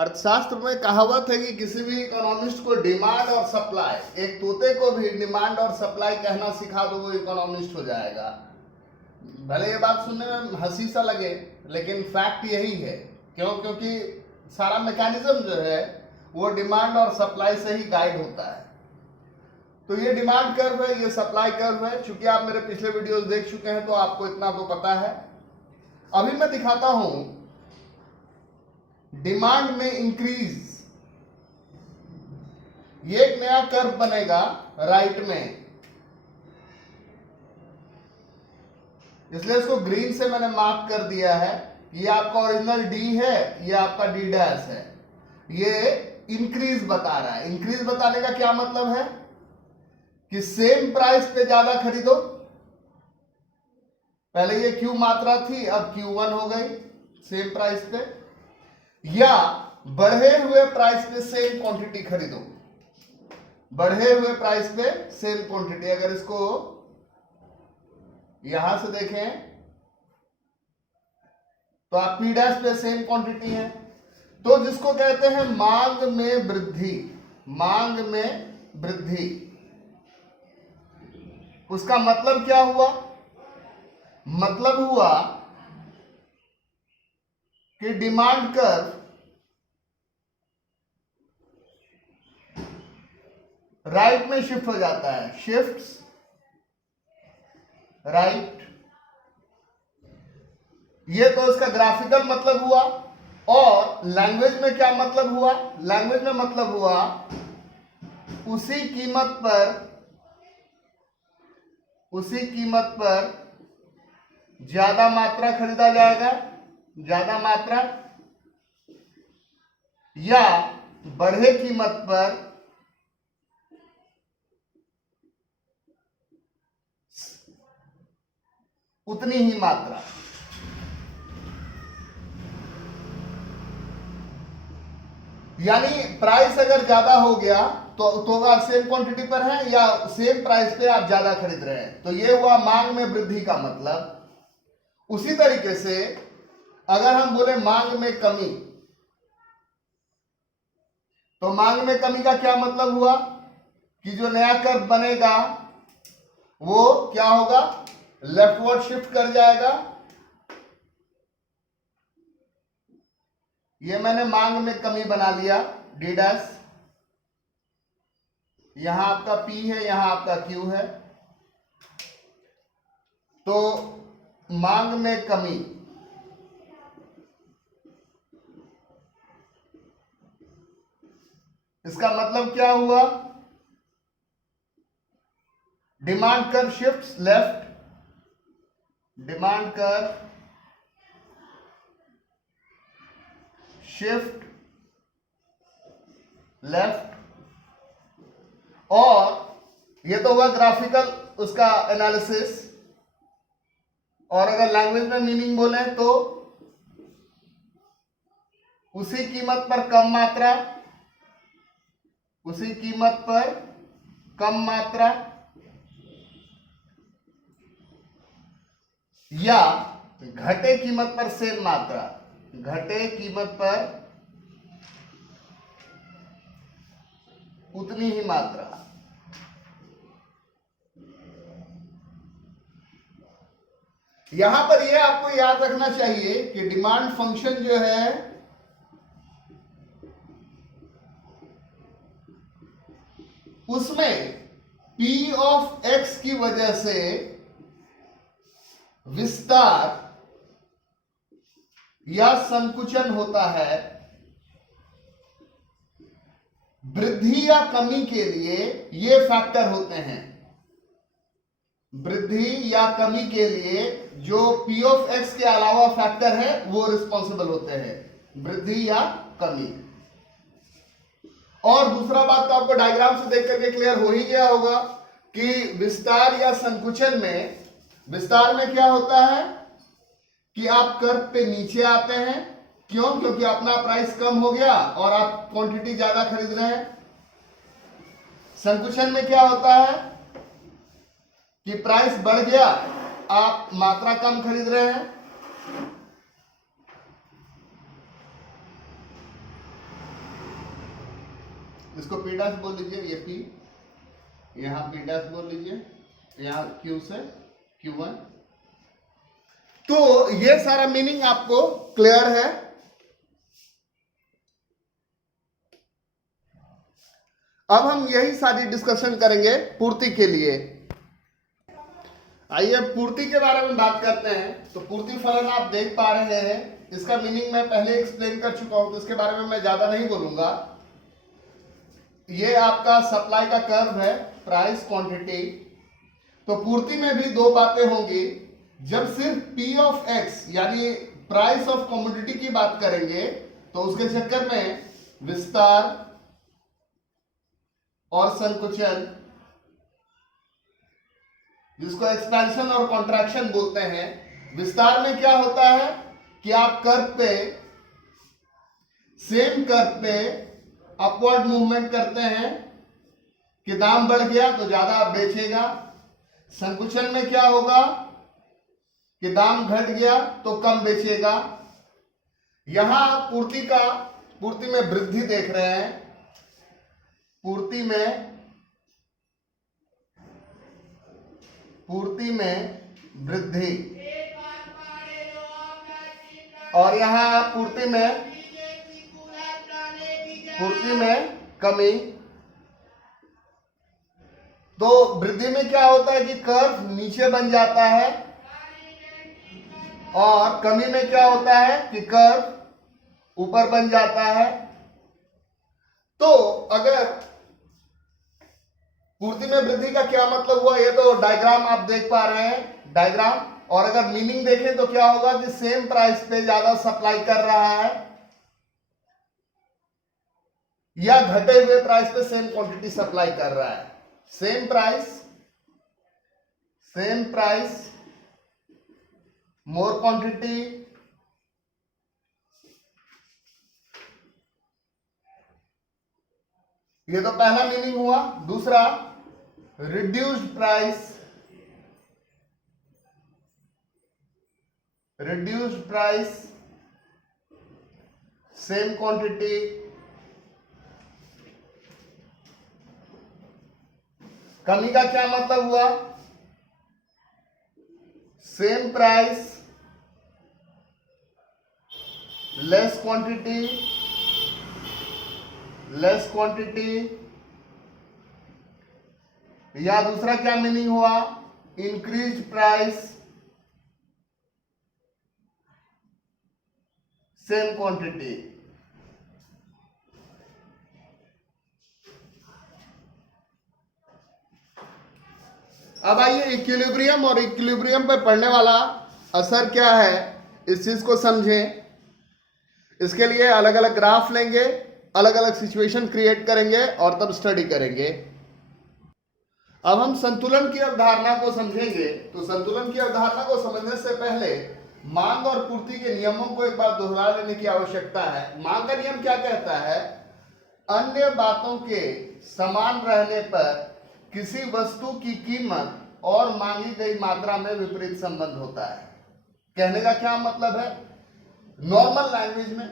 अर्थशास्त्र में कहावत है कि किसी भी इकोनॉमिस्ट को डिमांड और सप्लाई, एक तोते को भी डिमांड और सप्लाई कहना सिखा दो वो इकोनॉमिस्ट हो जाएगा। भले ये बात सुनने में हंसी सा लगे, लेकिन फैक्ट यही है। क्यों? क्योंकि सारा मैकेनिज्म जो है वो डिमांड और सप्लाई से ही गाइड होता है। तो ये डिमांड कर्व है, ये सप्लाई कर्व है। चूंकि आप मेरे पिछले वीडियोस देख चुके हैं तो आपको इतना तो पता है। अभी मैं दिखाता हूं डिमांड में इंक्रीज, ये एक नया कर्व बनेगा राइट में, इसलिए इसको ग्रीन से मैंने मार्क कर दिया है। ये आपका ओरिजिनल डी है, ये आपका डी डैश है। ये इंक्रीज बता रहा है। इंक्रीज बताने का क्या मतलब है कि सेम प्राइस पे ज्यादा खरीदो। पहले ये क्यू मात्रा थी, अब Q1 हो गई सेम प्राइस पे, या बढ़े हुए प्राइस पे सेम क्वांटिटी खरीदो। बढ़े हुए प्राइस पे सेम क्वांटिटी, अगर इसको यहां से देखें तो आप P डैश पे सेम क्वांटिटी है। तो जिसको कहते हैं मांग में वृद्धि, मांग में वृद्धि, उसका मतलब क्या हुआ? मतलब हुआ कि डिमांड कर्व राइट में शिफ्ट हो जाता है, शिफ्ट्स राइट। ये तो इसका ग्राफिकल मतलब हुआ। और लैंग्वेज में क्या मतलब हुआ? लैंग्वेज में मतलब हुआ उसी कीमत पर ज्यादा मात्रा खरीदा जाएगा, ज्यादा मात्रा, या बढ़े कीमत पर उतनी ही मात्रा। यानी प्राइस अगर ज्यादा हो गया तो आप सेम क्वांटिटी पर हैं या सेम प्राइस पे आप ज्यादा खरीद रहे हैं, तो ये हुआ मांग में वृद्धि का मतलब। उसी तरीके से अगर हम बोले मांग में कमी, तो मांग में कमी का क्या मतलब हुआ कि जो नया कर्व बनेगा वो क्या होगा? लेफ्टवर्ड शिफ्ट कर जाएगा। ये मैंने मांग में कमी बना लिया, डी डैश। यहां आपका P है, यहां आपका Q है। तो मांग में कमी, इसका मतलब क्या हुआ? Demand curve shifts left, demand curve shift left. और ये तो हुआ ग्राफिकल उसका एनालिसिस। और अगर लैंग्वेज में मीनिंग बोले तो उसी कीमत पर कम मात्रा, उसी कीमत पर कम मात्रा, या घटे कीमत पर सेम मात्रा, घटे कीमत पर उतनी ही मात्रा। यहां पर यह आपको याद रखना चाहिए कि डिमांड फंक्शन जो है उसमें P ऑफ X की वजह से विस्तार या संकुचन होता है। वृद्धि या कमी के लिए ये फैक्टर होते हैं। वृद्धि या कमी के लिए जो P ऑफ X के अलावा फैक्टर है वो रिस्पॉन्सिबल होते हैं, वृद्धि या कमी। और दूसरा बात तो आपको डायग्राम से देख करके क्लियर हो ही गया होगा कि विस्तार या संकुचन में, विस्तार में क्या होता है कि आप कर्व पे नीचे आते हैं। क्यों? क्योंकि अपना प्राइस कम हो गया और आप क्वांटिटी ज्यादा खरीद रहे हैं। संकुचन में क्या होता है कि प्राइस बढ़ गया, आप मात्रा कम खरीद रहे हैं। इसको पी डैश बोल लीजिए, ये पी, यहाँ पी डैश बोल लीजिए, यहाँ क्यू से Q1। तो ये सारा मीनिंग आपको क्लियर है। अब हम यही सारी डिस्कशन करेंगे पूर्ति के लिए। आइए पूर्ति के बारे में बात करते हैं। तो पूर्ति फलन आप देख पा रहे हैं, इसका मीनिंग मैं पहले एक्सप्लेन कर चुका हूं, तो इसके बारे में मैं ज्यादा नहीं बोलूंगा। ये आपका सप्लाई का कर्व है, प्राइस क्वांटिटी। तो पूर्ति में भी दो बातें होंगी। जब सिर्फ P ऑफ X यानी प्राइस ऑफ कमोडिटी की बात करेंगे तो उसके चक्कर में विस्तार और संकुचन, जिसको एक्सपेंशन और कॉन्ट्रैक्शन बोलते हैं। विस्तार में क्या होता है कि आप कर्व पे, सेम कर्व पे अपवर्ड मूवमेंट करते हैं कि दाम बढ़ गया तो ज्यादा आप बेचेगा। संकुचन में क्या होगा कि दाम घट गया तो कम बेचेगा। यहां पूर्ति में वृद्धि देख रहे हैं, पूर्ति में वृद्धि, और यहां पूर्ति में कमी। तो वृद्धि में क्या होता है कि कर्व नीचे बन जाता है, और कमी में क्या होता है कि कर्व ऊपर बन जाता है। तो अगर पूर्ति में वृद्धि का क्या मतलब हुआ, ये तो डायग्राम आप देख पा रहे हैं, डायग्राम। और अगर मीनिंग देखें तो क्या होगा कि सेम प्राइस पे ज्यादा सप्लाई कर रहा है, या घटे हुए प्राइस पे सेम क्वांटिटी सप्लाई कर रहा है। सेम प्राइस मोर क्वांटिटी, ये तो पहला मीनिंग हुआ। दूसरा, रिड्यूस्ड प्राइस सेम क्वांटिटी। कमी का क्या मतलब हुआ, सेम प्राइस लेस क्वांटिटी। या दूसरा क्या मीनिंग हुआ, इंक्रीज प्राइस सेम क्वांटिटी। अब आइए इक्विलिब्रियम और इक्विलिब्रियम पे पड़ने वाला असर क्या है, इस चीज को समझें। इसके लिए अलग अलग ग्राफ लेंगे, अलग अलग सिचुएशन क्रिएट करेंगे और तब स्टडी करेंगे। अब हम संतुलन की अवधारणा को समझेंगे। तो संतुलन की अवधारणा को समझने से पहले मांग और पूर्ति के नियमों को एक बार दोहरा लेने की आवश्यकता है। मांग का नियम क्या कहता है, अन्य बातों के समान रहने पर किसी वस्तु की कीमत और मांगी गई मात्रा में विपरीत संबंध होता है। कहने का क्या मतलब है, नॉर्मल लैंग्वेज में,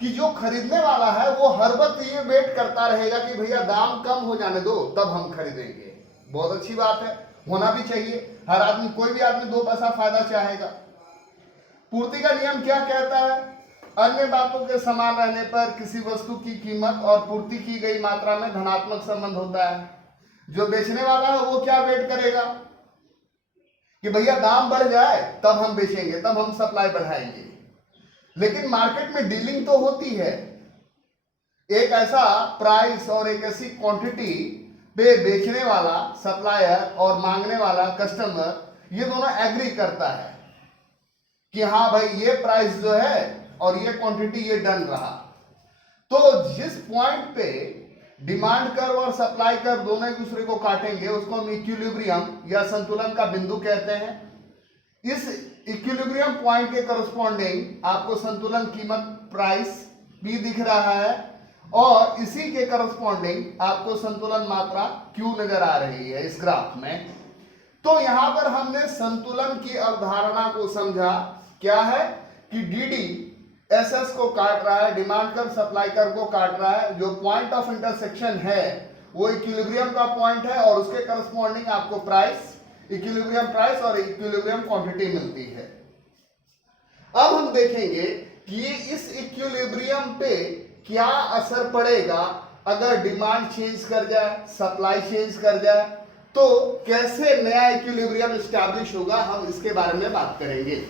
कि जो खरीदने वाला है वो हर वक्त ये वेट करता रहेगा कि भैया दाम कम हो जाने दो तब हम खरीदेंगे। बहुत अच्छी बात है, होना भी चाहिए। हर आदमी, कोई भी आदमी 2 पैसा फायदा चाहेगा। पूर्ति का नियम क्या कहता है, अन्य बातों के समान रहने पर किसी वस्तु की कीमत और पूर्ति की गई मात्रा में धनात्मक संबंध होता है। जो बेचने वाला है वो क्या वेट करेगा कि भैया दाम बढ़ जाए तब हम बेचेंगे, तब हम सप्लाई बढ़ाएंगे। लेकिन मार्केट में डीलिंग तो होती है, एक ऐसा प्राइस और एक ऐसी क्वांटिटी पे बेचने वाला सप्लायर और मांगने वाला कस्टमर, ये दोनों एग्री करता है कि हाँ भाई ये प्राइस जो है और ये क्वांटिटी ये डन रहा। तो जिस पॉइंट पे डिमांड कर्व और सप्लाई कर्व दोनों एक दूसरे को काटेंगे उसको हम इक्विलिब्रियम या संतुलन का बिंदु कहते हैं। इस इक्विलिब्रियम पॉइंट के करस्पॉन्डिंग आपको संतुलन कीमत प्राइस भी दिख रहा है, और इसी के करस्पॉन्डिंग आपको संतुलन मात्रा Q नजर आ रही है इस ग्राफ में। तो यहां पर हमने संतुलन की अवधारणा को समझा। क्या है कि DD एसएस को काट रहा है, डिमांड कर्व सप्लाई कर्व को काट रहा है। जो पॉइंट ऑफ इंटरसेक्शन है वो इक्विलिब्रियम का पॉइंट है और उसके करस्पॉन्डिंग आपको प्राइस, इक्विलिब्रियम प्राइस और इक्विलिब्रियम क्वांटिटी मिलती है। अब हम देखेंगे कि ये इस इक्विलिब्रियम पे क्या असर पड़ेगा अगर डिमांड चेंज कर जाए, सप्लाई चेंज कर जाए, तो कैसे नया इक्विलिब्रियम स्टैब्लिश होगा, हम इसके बारे में बात करेंगे।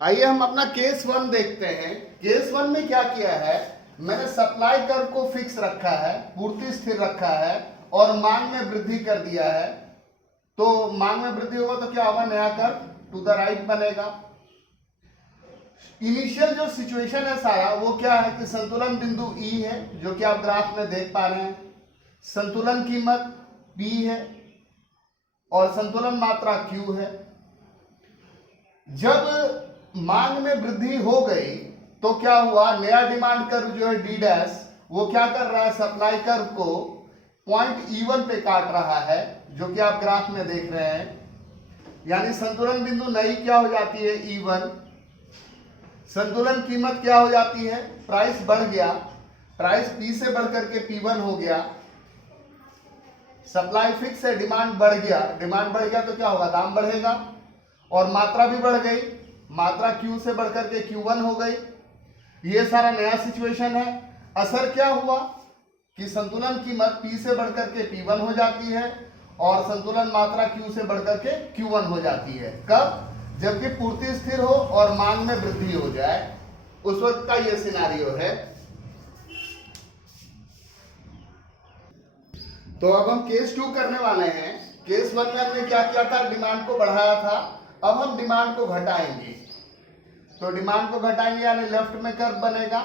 आइए हम अपना केस 1 देखते हैं। केस 1 में क्या किया है, मैंने सप्लाई कर्व को फिक्स रखा है, पूर्ति स्थिर रखा है और मांग में वृद्धि कर दिया है। तो मांग में वृद्धि होगा तो क्या होगा, नया कर्व टू द राइट बनेगा। इनिशियल जो सिचुएशन है सारा वो क्या है कि संतुलन बिंदु E है, जो कि आप ग्राफ में देख पा रहे हैं। संतुलन कीमत P है और संतुलन मात्रा Q है। जब मांग में वृद्धि हो गई तो क्या हुआ, नया डिमांड कर्व जो है D डैश, वो क्या कर रहा है, सप्लाई कर्व को पॉइंट E1 पे काट रहा है, जो कि आप ग्राफ में देख रहे हैं। यानी संतुलन बिंदु नई क्या हो जाती है, E1। संतुलन कीमत क्या हो जाती है, प्राइस बढ़ गया, प्राइस P से बढ़कर के P1 हो गया। सप्लाई फिक्स है, डिमांड बढ़ गया, डिमांड बढ़ गया तो क्या होगा, दाम बढ़ेगा। और मात्रा भी बढ़ गई, मात्रा Q से बढ़कर के Q1 हो गई। ये सारा नया सिचुएशन है। असर क्या हुआ कि संतुलन कीमत P से बढ़कर के P1 हो जाती है और संतुलन मात्रा Q से बढ़कर के Q1 हो जाती है। कब, जबकि पूर्ति स्थिर हो और मांग में वृद्धि हो जाए, उस वक्त का ये सिनारियो है। तो अब हम केस 2 करने वाले हैं। केस 1 में हमने क्या किया था, डिमांड को बढ़ाया था। अब हम डिमांड को घटाएंगे। तो डिमांड को घटाएंगे यानी लेफ्ट में कर्व बनेगा।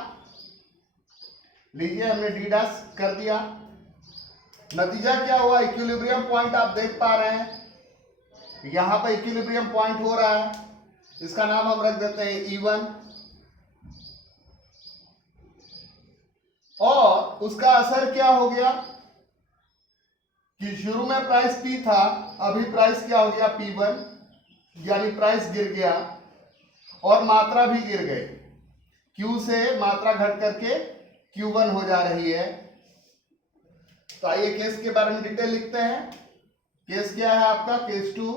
लीजिए हमने डी डैश कर दिया। नतीजा क्या हुआ, इक्विलिब्रियम पॉइंट आप देख पा रहे हैं, यहां पर इक्विलिब्रियम पॉइंट हो रहा है। इसका नाम हम रख देते हैं E1। और उसका असर क्या हो गया कि शुरू में प्राइस P था, अभी प्राइस क्या हो गया, P1, यानी प्राइस गिर गया और मात्रा भी गिर गई। Q से मात्रा घट करके Q1 हो जा रही है। तो आइए केस के बारे में डिटेल लिखते हैं। केस क्या है आपका, केस 2,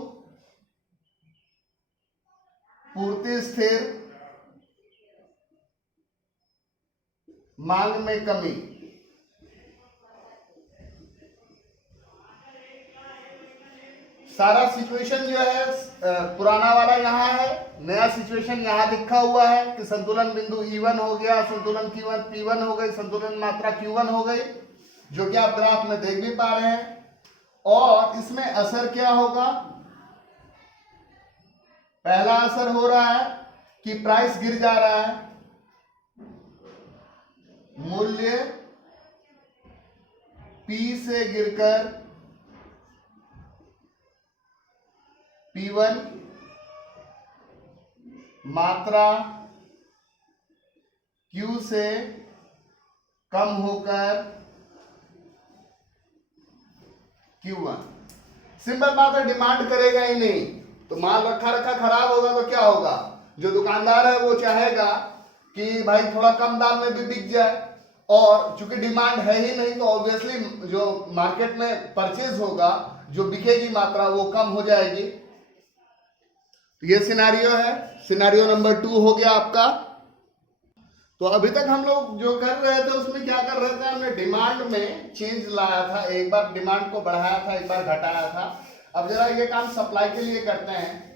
पूर्ति स्थिर, मांग में कमी। सारा सिचुएशन जो है पुराना वाला यहाँ है, नया सिचुएशन यहाँ लिखा हुआ है कि संतुलन बिंदु E1 हो गया, संतुलन कीमत P1 हो गई, संतुलन मात्रा Q1 हो गई, जो कि आप ग्राफ में देख भी पा रहे हैं। और इसमें असर क्या होगा, पहला असर हो रहा है कि प्राइस गिर जा रहा है, मूल्य P से गिरकर P1, मात्रा Q से कम होकर Q1। सिंपल बात है, डिमांड करेगा ही नहीं तो माल रखा रखा खराब होगा तो क्या होगा, जो दुकानदार है वो चाहेगा कि भाई थोड़ा कम दाम में भी बिक जाए। और चूंकि डिमांड है ही नहीं तो ऑब्वियसली जो मार्केट में परचेज होगा, जो बिकेगी मात्रा वो कम हो जाएगी। ये सिनारियो है, सिनारियो नंबर 2 हो गया आपका। तो अभी तक हम लोग जो कर रहे थे उसमें क्या कर रहे थे, हमने डिमांड में चेंज लाया था, एक बार डिमांड को बढ़ाया था, एक बार घटाया था। अब जरा ये काम सप्लाई के लिए करते हैं।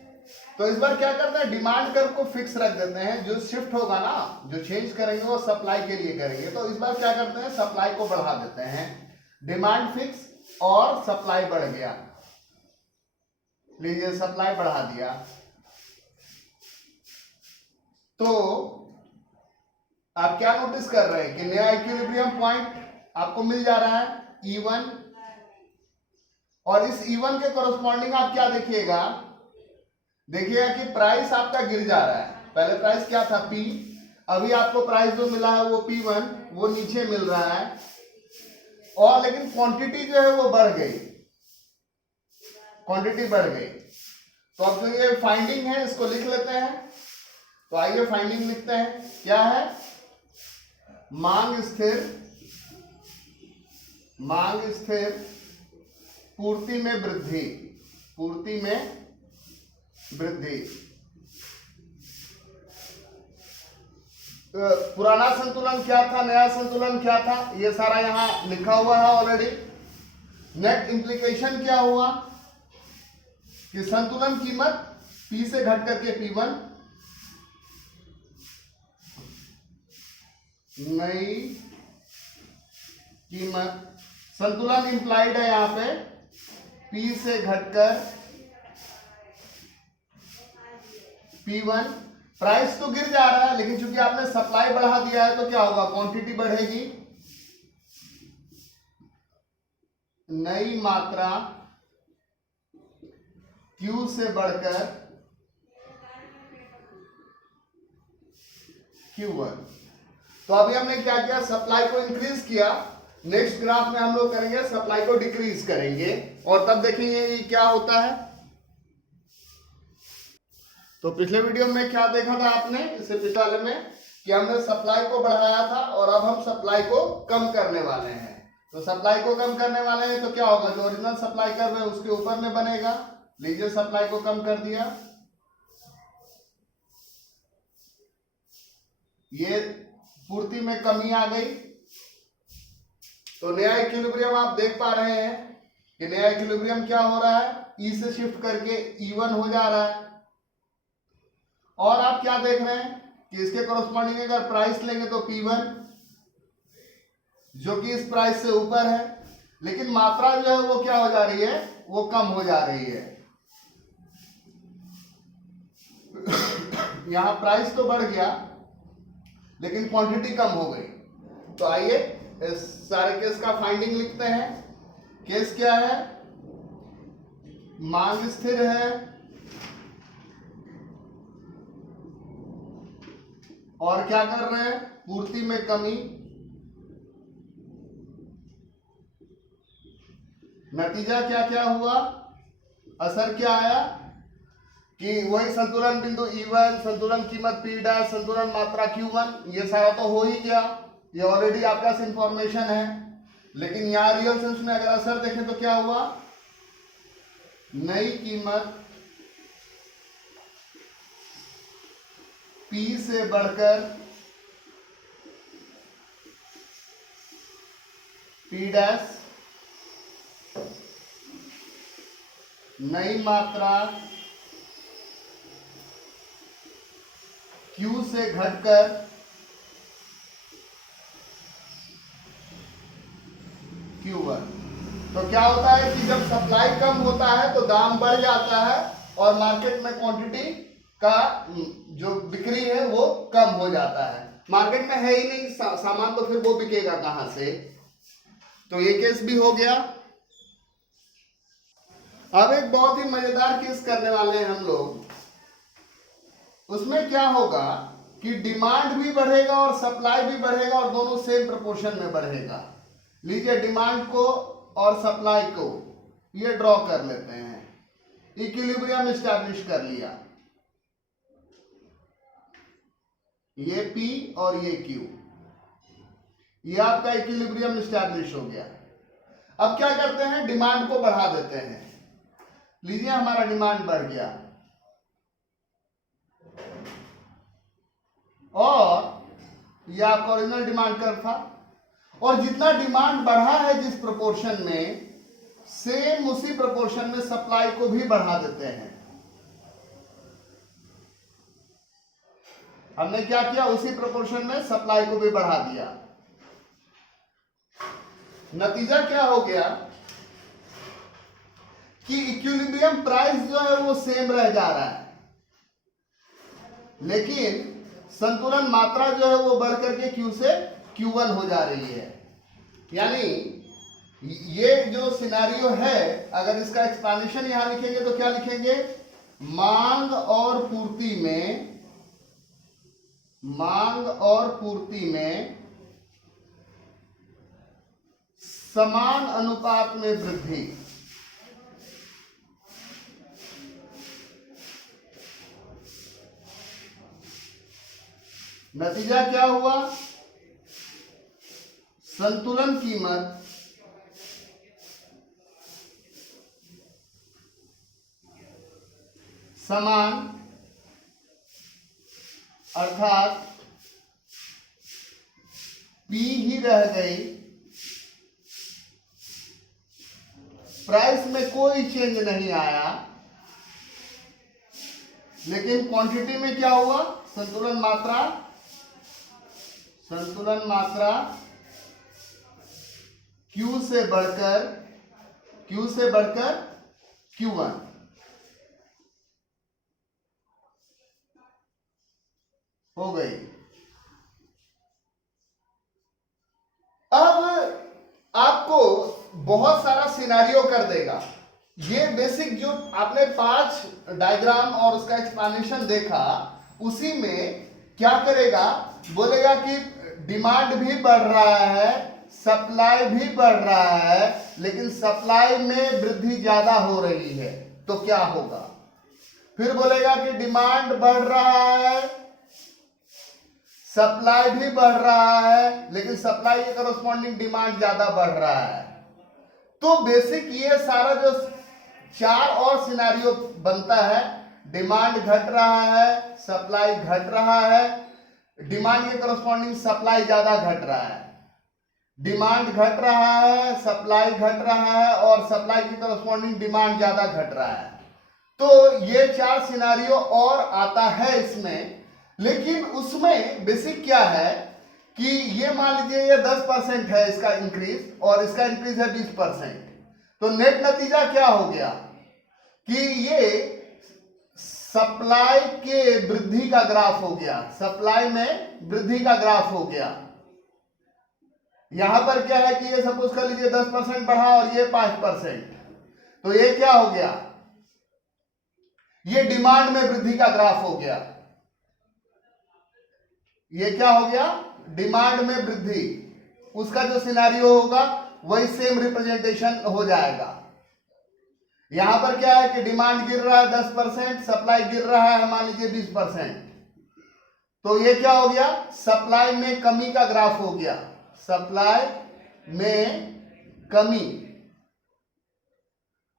तो इस बार क्या करते हैं, डिमांड कर्व को फिक्स रख देते हैं, जो शिफ्ट होगा ना, जो चेंज करेंगे वो सप्लाई के लिए करेंगे। तो इस बार क्या करते हैं, सप्लाई को बढ़ा देते हैं। डिमांड फिक्स और सप्लाई बढ़ गया, लीजिए सप्लाई बढ़ा दिया। तो आप क्या नोटिस कर रहे हैं कि नया इक्विलिब्रियम पॉइंट आपको मिल जा रहा है E1। और इस E1 के कोरस्पॉन्डिंग आप क्या देखिएगा, देखिएगा कि प्राइस आपका गिर जा रहा है। पहले प्राइस क्या था P, अभी आपको प्राइस जो मिला है वो P1, वो नीचे मिल रहा है। और लेकिन क्वांटिटी जो है वो बढ़ गई, क्वांटिटी बढ़ गई। तो अब जो ये फाइंडिंग है इसको लिख लेते हैं। तो आइए फाइंडिंग लिखते हैं। क्या है? मांग स्थिर पूर्ति में वृद्धि। पुराना संतुलन क्या था, नया संतुलन क्या था, ये सारा यहां लिखा हुआ है ऑलरेडी। नेट इंप्लीकेशन क्या हुआ कि संतुलन कीमत P से घट करके P1, नई कीमत, संतुलन इंप्लाइड है यहां पे, P से घटकर P1। प्राइस तो गिर जा रहा है, लेकिन चूंकि आपने सप्लाई बढ़ा दिया है तो क्या होगा, क्वांटिटी बढ़ेगी। नई मात्रा Q से बढ़कर Q1। तो अभी हमने क्या किया, सप्लाई को इंक्रीज किया। नेक्स्ट ग्राफ में हम लोग करेंगे सप्लाई को डिक्रीज करेंगे और तब देखेंगे ये क्या होता है। तो पिछले वीडियो में क्या देखा था आपने, इससे पिछले वाले में, कि हमने सप्लाई को बढ़ाया था और अब हम सप्लाई को कम करने वाले हैं। तो सप्लाई को कम करने वाले हैं तो क्या होगा, जो ओरिजिनल सप्लाई कर रहे हैं उसके ऊपर में बनेगा। लीजिए सप्लाई को कम कर दिया, ये पूर्ति में कमी आ गई। तो नया इक्विलिब्रियम आप देख पा रहे हैं कि नया इक्विलिब्रियम क्या हो रहा है, E से शिफ्ट करके E1 हो जा रहा है। और आप क्या देख रहे हैं कि इसके कॉरस्पॉन्डिंग अगर प्राइस लेंगे तो P1 जो कि इस प्राइस से ऊपर है, लेकिन मात्रा जो है वो क्या हो जा रही है, वो कम हो जा रही है। यहां प्राइस तो बढ़ गया लेकिन क्वांटिटी कम हो गई। तो आइए इस सारे केस का फाइंडिंग लिखते हैं। केस क्या है, मांग स्थिर है और क्या कर रहे हैं, पूर्ति में कमी। नतीजा क्या क्या हुआ, असर क्या आया कि वही संतुलन बिंदु E1, संतुलन कीमत P', संतुलन मात्रा Q1, ये सारा तो हो ही गया, ये ऑलरेडी आपका इंफॉर्मेशन है। लेकिन यहां रियल सेंस में अगर असर देखें तो क्या हुआ, नई कीमत P से बढ़कर P', नई मात्रा Q से घटकर Q1। तो क्या होता है कि जब सप्लाई कम होता है तो दाम बढ़ जाता है और मार्केट में क्वांटिटी का जो बिक्री है वो कम हो जाता है। मार्केट में है ही नहीं सामान, तो फिर वो बिकेगा कहां से। तो ये केस भी हो गया। अब एक बहुत ही मजेदार केस करने वाले हैं हम लोग। उसमें क्या होगा कि डिमांड भी बढ़ेगा और सप्लाई भी बढ़ेगा और दोनों सेम प्रोपोर्शन में बढ़ेगा। लीजिए डिमांड को और सप्लाई को ये ड्रॉ कर लेते हैं, इक्विलिब्रियम एस्टैब्लिश कर लिया, ये P और ये Q, ये आपका इक्विलिब्रियम एस्टैब्लिश हो गया। अब क्या करते हैं, डिमांड को बढ़ा देते हैं। लीजिए हमारा डिमांड बढ़ गया और ये आपका ओरिजिनल डिमांड कर्व था, और जितना डिमांड बढ़ा है जिस प्रोपोर्शन में, सेम उसी प्रोपोर्शन में सप्लाई को भी बढ़ा देते हैं। हमने क्या किया, उसी प्रोपोर्शन में सप्लाई को भी बढ़ा दिया। नतीजा क्या हो गया कि इक्विलिब्रियम प्राइस जो है वो सेम रह जा रहा है, लेकिन संतुलन मात्रा जो है वो बढ़ करके Q से Q1 हो जा रही है। यानी ये जो सिनेरियो है, अगर इसका एक्सप्लेनेशन यहां लिखेंगे तो क्या लिखेंगे, मांग और पूर्ति में समान अनुपात में वृद्धि। नतीजा क्या हुआ, संतुलन कीमत समान, अर्थात P ही रह गई, प्राइस में कोई चेंज नहीं आया, लेकिन क्वांटिटी में क्या हुआ, संतुलन मात्रा Q से बढ़कर Q1 हो गई। अब आपको बहुत सारा सिनेरियो कर देगा। ये बेसिक जो आपने 5 डायग्राम और उसका एक्सप्लेनेशन देखा, उसी में क्या करेगा, बोलेगा कि डिमांड भी बढ़ रहा है, सप्लाई भी बढ़ रहा है, लेकिन सप्लाई में वृद्धि ज्यादा हो रही है, तो क्या होगा। फिर बोलेगा कि डिमांड बढ़ रहा है, सप्लाई भी बढ़ रहा है, लेकिन सप्लाई के करस्पॉन्डिंग डिमांड ज्यादा बढ़ रहा है। तो बेसिक ये सारा जो 4 और सिनेरियो बनता है, डिमांड घट रहा है, सप्लाई घट रहा है, डिमांड के करस्पॉन्डिंग सप्लाई ज्यादा घट रहा है, डिमांड घट रहा है, सप्लाई घट रहा है, और सप्लाई की करस्पॉन्डिंग डिमांड ज्यादा घट रहा है। तो ये 4 सिनेरियो और आता है इसमें, लेकिन उसमें बेसिक क्या है कि ये मान लीजिए ये 10% है इसका इंक्रीज, और इसका इंक्रीज है 20%, तो नेट नतीजा क्या हो गया कि ये सप्लाई के वृद्धि का ग्राफ हो गया, सप्लाई में वृद्धि का ग्राफ हो गया। यहां पर क्या है कि ये सपोज कर लीजिए 10% बढ़ा और ये 5%, तो ये क्या हो गया, ये डिमांड में वृद्धि का ग्राफ हो गया। ये क्या हो गया, डिमांड में वृद्धि, उसका जो सिनेरियो होगा वही सेम रिप्रेजेंटेशन हो जाएगा। यहां पर क्या है कि डिमांड गिर रहा है 10%, सप्लाई गिर रहा है मान लीजिए 20%, तो ये क्या हो गया, सप्लाई में कमी का ग्राफ हो गया, सप्लाई में कमी।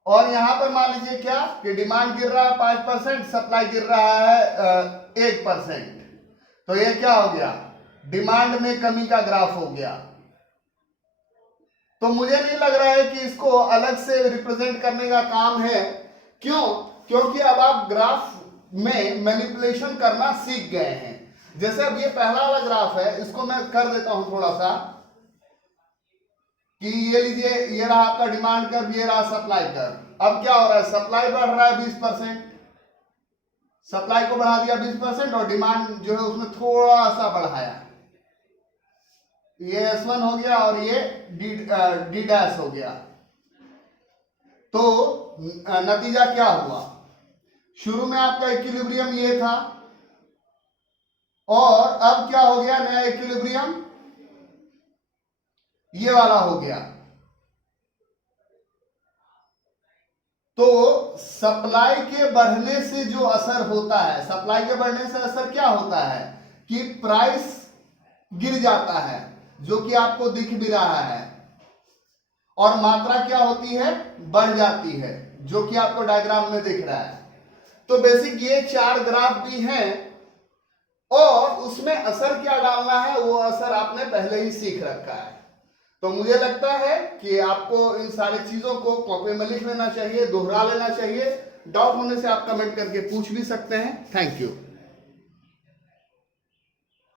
और यहां पर मान लीजिए क्या कि डिमांड गिर रहा है 5%, सप्लाई गिर रहा है 1%, तो ये क्या हो गया, डिमांड में कमी का ग्राफ हो गया। तो मुझे नहीं लग रहा है कि इसको अलग से रिप्रेजेंट करने का काम है। क्यों, क्योंकि अब आप ग्राफ में मैनिपुलेशन करना सीख गए हैं। जैसे अब ये पहला वाला ग्राफ है, इसको मैं कर देता हूं थोड़ा सा, कि ये लीजिए, ये रहा आपका डिमांड कर्व, ये रहा सप्लाई कर्व। अब क्या हो रहा है, सप्लाई बढ़ रहा है 20%, सप्लाई को बढ़ा दिया 20%, और डिमांड जो है उसमें थोड़ा सा बढ़ाया, ये S1 हो गया और ये D डैश हो गया। तो नतीजा क्या हुआ, शुरू में आपका इक्विलिब्रियम ये था, और अब क्या हो गया, नया इक्विलिब्रियम ये वाला हो गया। तो सप्लाई के बढ़ने से जो असर होता है, सप्लाई के बढ़ने से असर क्या होता है कि प्राइस गिर जाता है, जो कि आपको दिख भी रहा है, और मात्रा क्या होती है, बढ़ जाती है, जो कि आपको डायग्राम में दिख रहा है। तो बेसिक ये 4 ग्राफ भी हैं, और उसमें असर क्या डालना है वो असर आपने पहले ही सीख रखा है। तो मुझे लगता है कि आपको इन सारी चीजों को कॉपी में लिख लेना चाहिए, दोहरा लेना चाहिए। डाउट होने से आप कमेंट करके पूछ भी सकते हैं। Thank you.